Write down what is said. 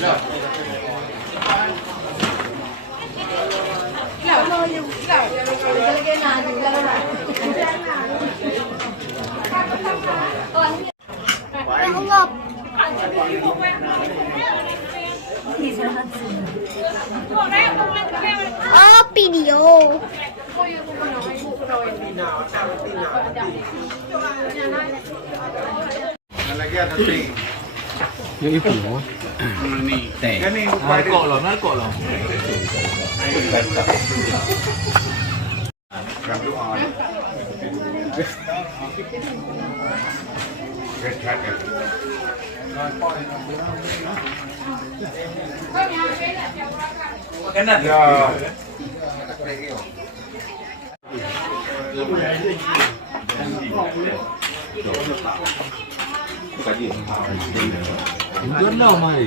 Oh, video. Nalagyan natin. Yung ipon mo? Teng. Narko lang. Ganduan. Maganda. Hindi na, may.